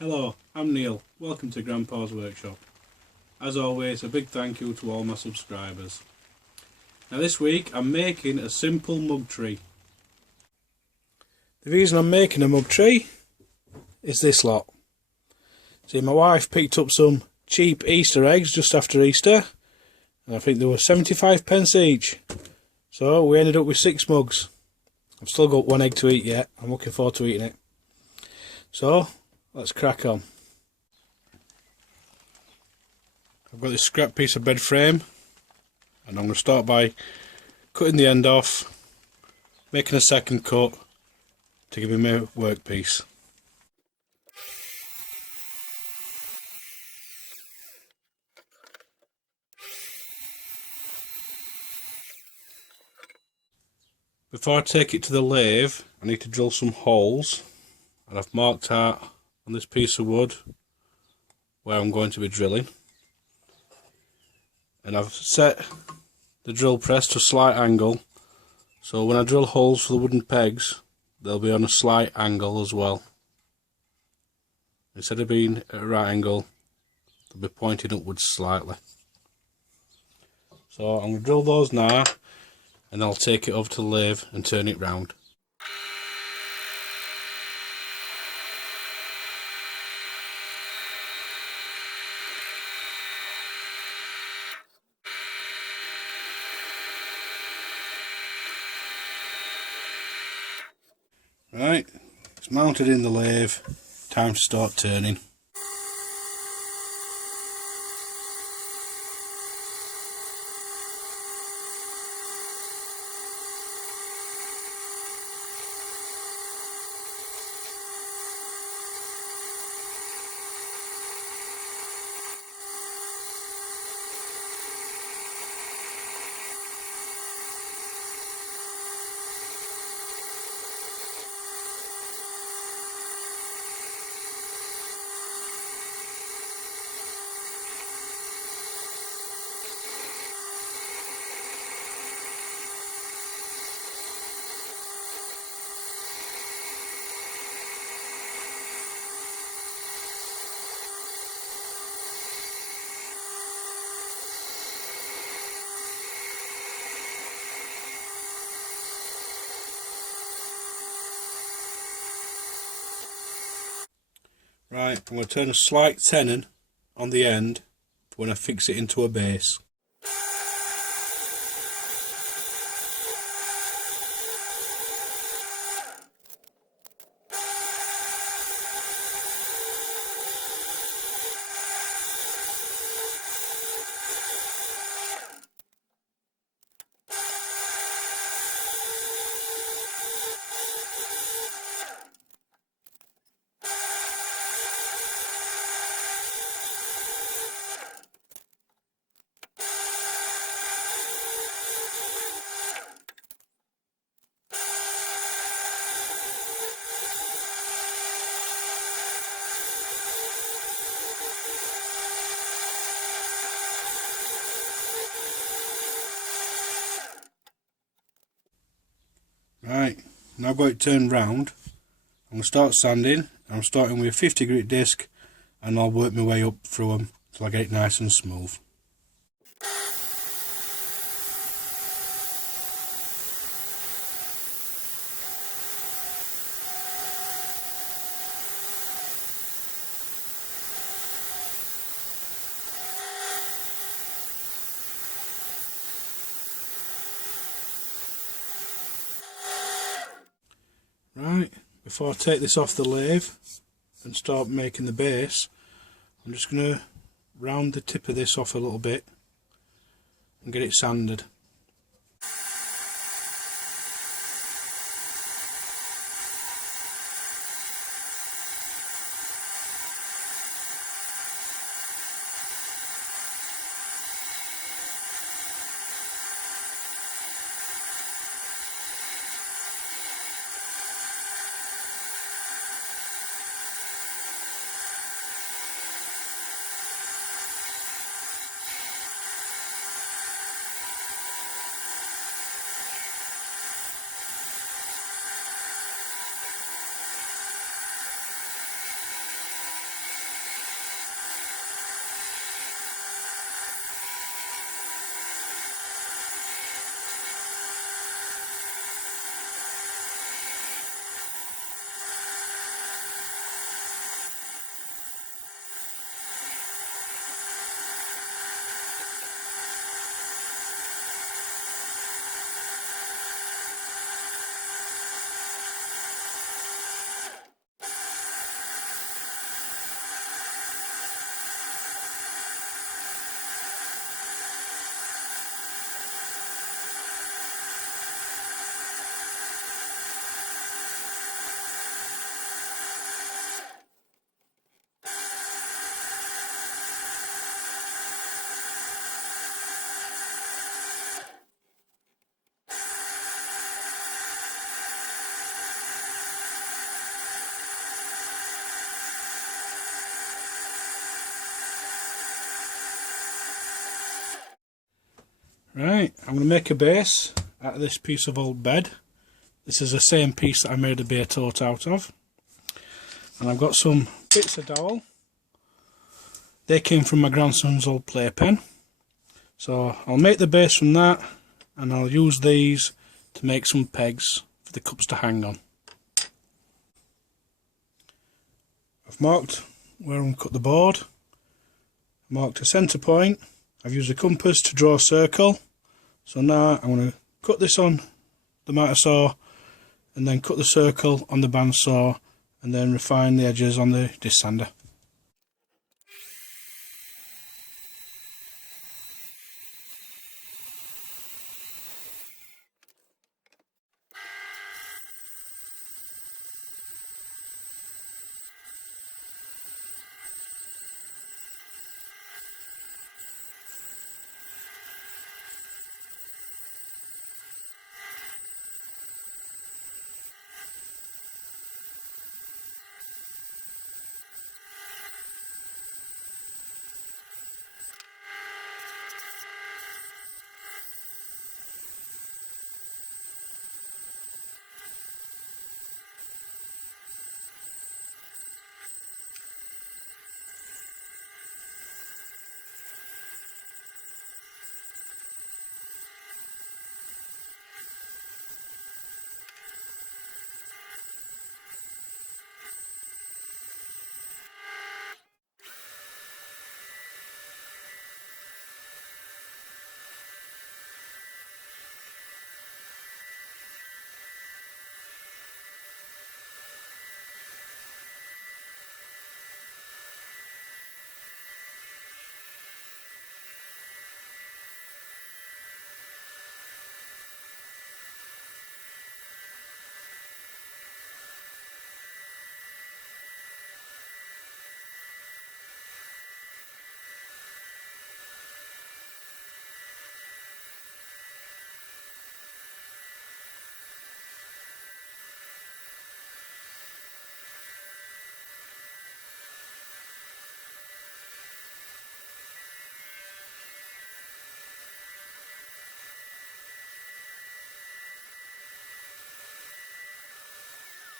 Hello, I'm Neil. Welcome to Grandpa's Workshop. As always, a big thank you to all my subscribers. Now this week I'm making a simple mug tree. The reason I'm making a mug tree is this lot. See, my wife picked up some cheap Easter eggs just after Easter, and I think they were 75p each. So we ended up with 6 mugs. I've still got 1 egg to eat yet. I'm looking forward to eating it. So let's crack on. I've got this scrap piece of bed frame, and I'm going to start by cutting the end off, making a second cut to give me my workpiece. Before I take it to the lathe, I need to drill some holes, and I've marked out on this piece of wood where I'm going to be drilling. And I've set the drill press to a slight angle, so when I drill holes for the wooden pegs, they'll be on a slight angle as well. Instead of being at a right angle, they'll be pointing upwards slightly. So I'm going to drill those now, and I'll take it over to the lathe and turn it round. Right, it's mounted in the lathe, time to start turning. Right, I'm going to turn a slight tenon on the end for when I fix it into a base. Right, now I've got it turned round, I'm going to start sanding. I'm starting with a 50 grit disc, and I'll work my way up through them till I get it nice and smooth. Right, before I take this off the lathe and start making the base, I'm just going to round the tip of this off a little bit and get it sanded. Right, I'm going to make a base out of this piece of old bed. This is the same piece that I made a beer tote out of. And I've got some bits of dowel. They came from my grandson's old playpen. So I'll make the base from that, and I'll use these to make some pegs for the cups to hang on. I've marked where I'm going to cut the board. Marked a centre point. I've used a compass to draw a circle. So now I'm going to cut this on the miter saw, and then cut the circle on the bandsaw, and then refine the edges on the disc sander.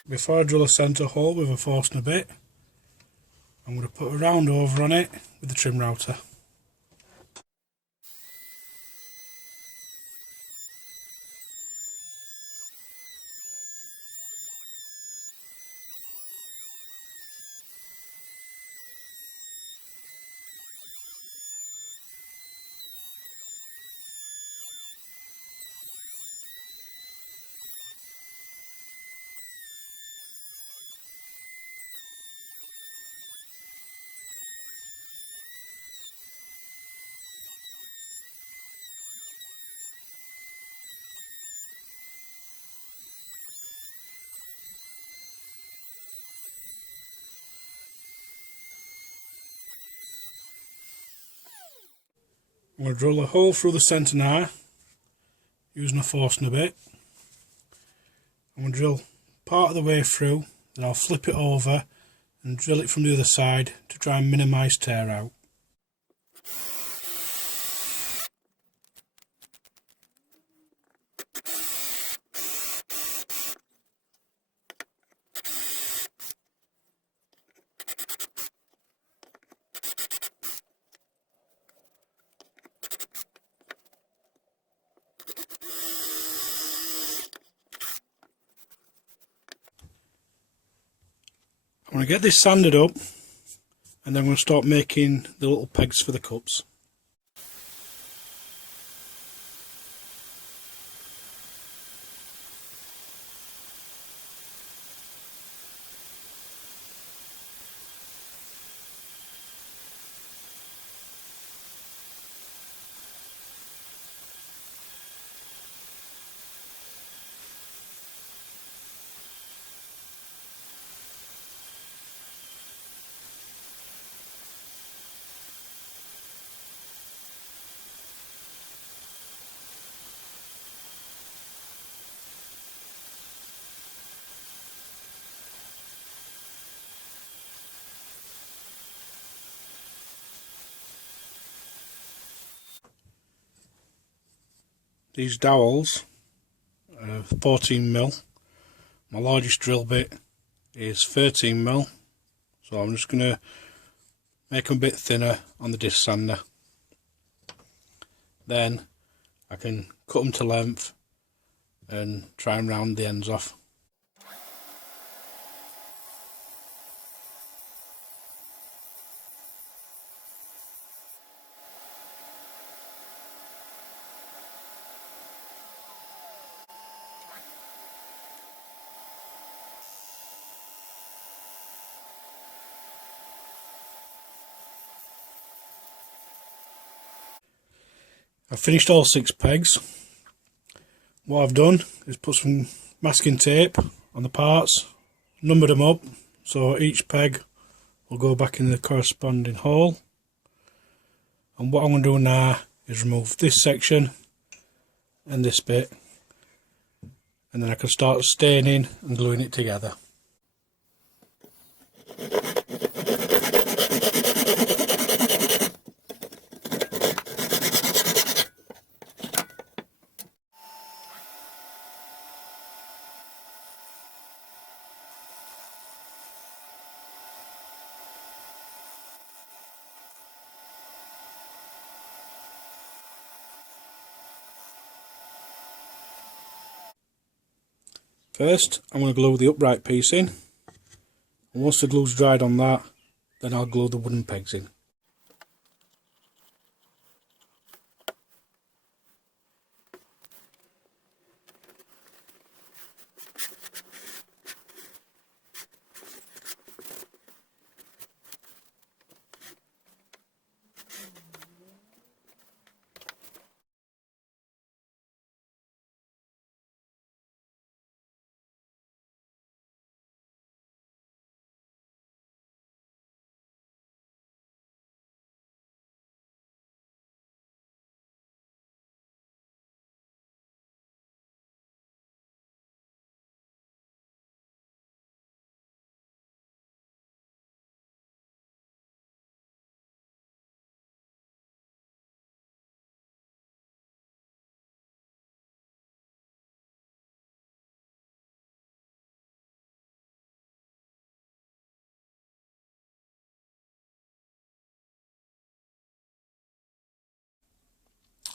Before I drill a centre hole with a Forstner bit, I'm going to put a round over on it with the trim router. I'm going to drill a hole through the centre now using a Forstner bit. I'm going to drill part of the way through, then I'll flip it over and drill it from the other side to try and minimise tear out. I'm going to get this sanded up, and then I'm going to start making the little pegs for the cups. these dowels are 14mm. My largest drill bit is 13mm, so I'm just going to make them a bit thinner on the disc sander. Then I can cut them to length and try and round the ends off. I've finished all 6 pegs. What I've done is put some masking tape on the parts, numbered them up so each peg will go back in the corresponding hole. And what I'm going to do now is remove this section and this bit, and then I can start staining and gluing it together. First, I'm going to glue the upright piece in, and once the glue's dried on that, then I'll glue the wooden pegs in.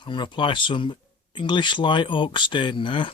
I'm going to apply some English light oak stain there.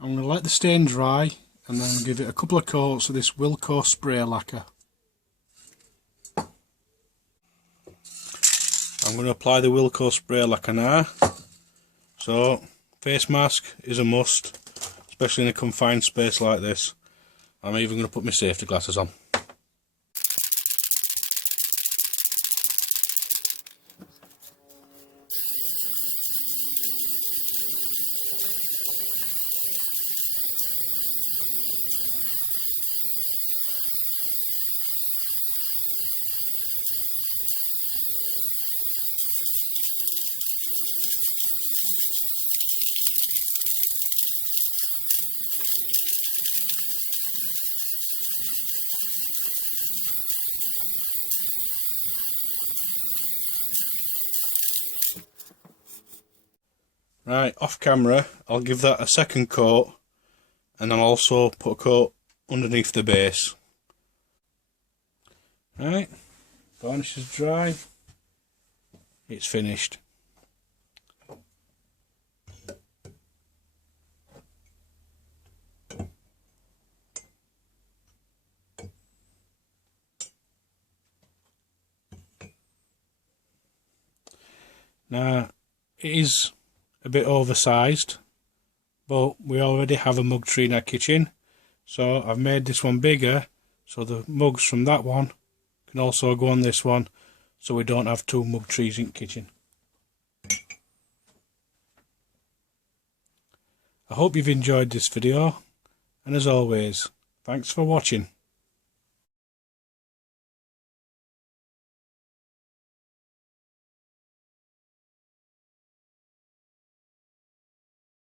I'm going to let the stain dry and then give it a couple of coats of this Wilco spray lacquer. I'm going to apply the Wilco spray lacquer now. So, face mask is a must, especially in a confined space like this. I'm even going to put my safety glasses on. Right, off camera, I'll give that a second coat, and I'll also put a coat underneath the base. Right, varnish is dry, it's finished. Now, it is a bit oversized, but we already have a mug tree in our kitchen, so I've made this one bigger so the mugs from that one can also go on this one, so we don't have two mug trees in the kitchen. I hope you've enjoyed this video, and as always, thanks for watching.